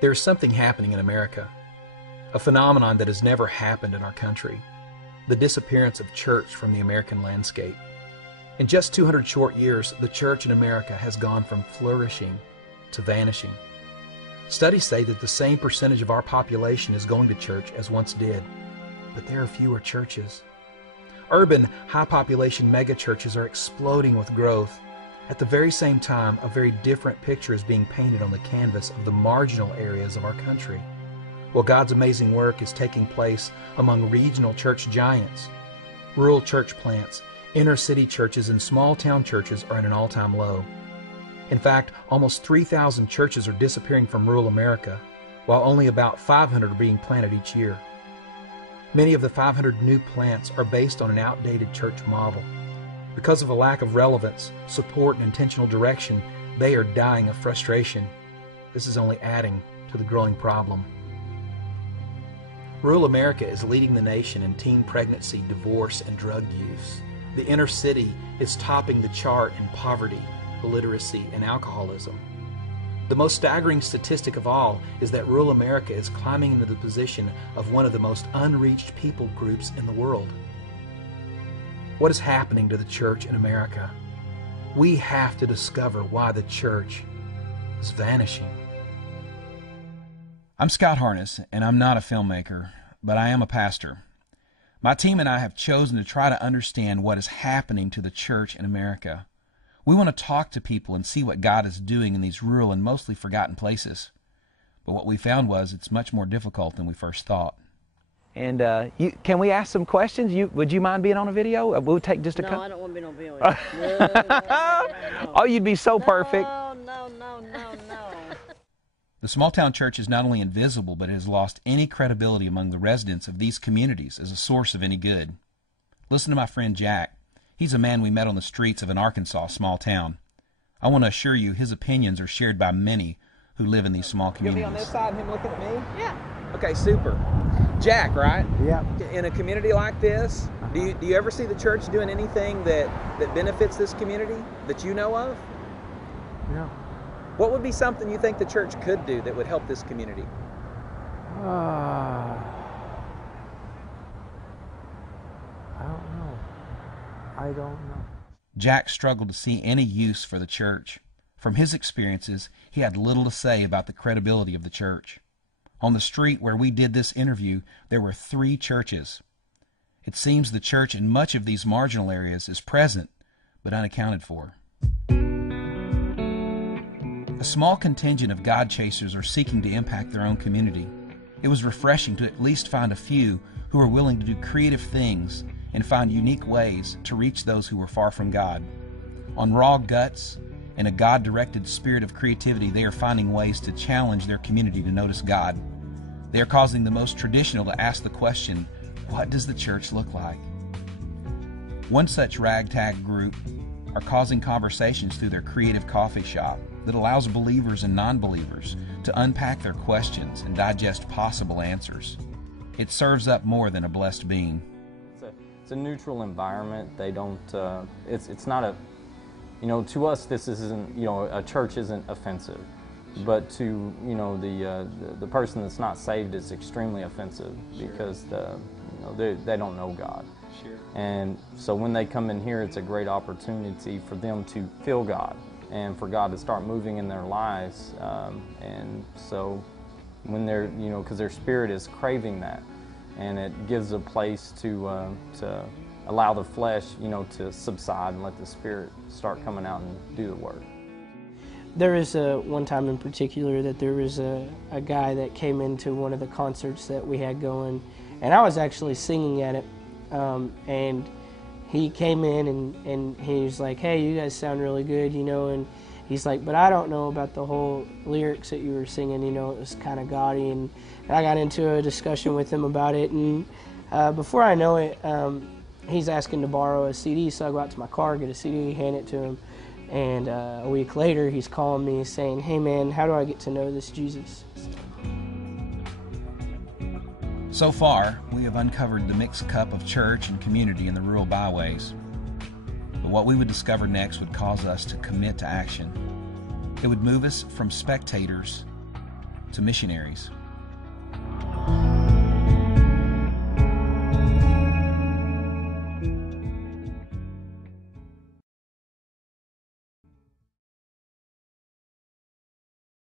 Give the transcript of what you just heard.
There is something happening in America, a phenomenon that has never happened in our country, the disappearance of church from the American landscape. In just 200 short years, the church in America has gone from flourishing to vanishing. Studies say that the same percentage of our population is going to church as once did, but there are fewer churches. Urban, high-population megachurches are exploding with growth. At the very same time, a very different picture is being painted on the canvas of the marginal areas of our country. While God's amazing work is taking place among regional church giants, rural church plants, inner-city churches, and small-town churches are at an all-time low. In fact, almost 3,000 churches are disappearing from rural America, while only about 500 are being planted each year. Many of the 500 new plants are based on an outdated church model. Because of a lack of relevance, support, and intentional direction, they are dying of frustration. This is only adding to the growing problem. Rural America is leading the nation in teen pregnancy, divorce, and drug use. The inner city is topping the chart in poverty, illiteracy, and alcoholism. The most staggering statistic of all is that rural America is climbing into the position of one of the most unreached people groups in the world. What is happening to the church in America? We have to discover why the church is vanishing. I'm Scott Harness, and I'm not a filmmaker, but I am a pastor. My team and I have chosen to try to understand what is happening to the church in America. We want to talk to people and see what God is doing in these rural and mostly forgotten places. But what we found was it's much more difficult than we first thought. And can we ask some questions? Would you mind being on a video? We'll take just a couple. No, I don't want to be on video. No. Oh, you'd be so perfect. No. The small-town church is not only invisible, but it has lost any credibility among the residents of these communities as a source of any good. Listen to my friend Jack. He's a man we met on the streets of an Arkansas small town. I want to assure you his opinions are shared by many who live in these small communities. You'll be on this side and him looking at me? Yeah. Okay, super. Jack, right? Yeah. In a community like this, do you ever see the church doing anything that benefits this community that you know of? No. What would be something you think the church could do that would help this community? I don't know. Jack struggled to see any use for the church. From his experiences, he had little to say about the credibility of the church. On the street where we did this interview, there were 3 churches. It seems the church in much of these marginal areas is present, but unaccounted for. A small contingent of God chasers are seeking to impact their own community. It was refreshing to at least find a few who are willing to do creative things and find unique ways to reach those who were far from God. On raw guts and a God-directed spirit of creativity, they are finding ways to challenge their community to notice God. They are causing the most traditional to ask the question, what does the church look like? One such ragtag group are causing conversations through their creative coffee shop that allows believers and non-believers to unpack their questions and digest possible answers. It serves up more than a blessed being. It's a neutral environment. They don't, it's not a, to us this isn't, a church isn't offensive. But to, the person that's not saved is extremely offensive because they don't know God. Sure. And so when they come in here, it's a great opportunity for them to feel God and for God to start moving in their lives. And so when they're, because their spirit is craving that, and it gives a place to allow the flesh, to subside and let the spirit start coming out and do the work. There is one time in particular that there was a guy that came into one of the concerts that we had going, and I was actually singing at it, and he came in and he was like, hey, you guys sound really good, and he's like, but I don't know about the whole lyrics that you were singing, it was kind of gaudy, and I got into a discussion with him about it, and before I know it, he's asking to borrow a CD, so I go out to my car, get a CD, hand it to him, and a week later he's calling me saying, hey man, how do I get to know this Jesus? So far, we have uncovered the mixed cup of church and community in the rural byways. But what we would discover next would cause us to commit to action. It would move us from spectators to missionaries.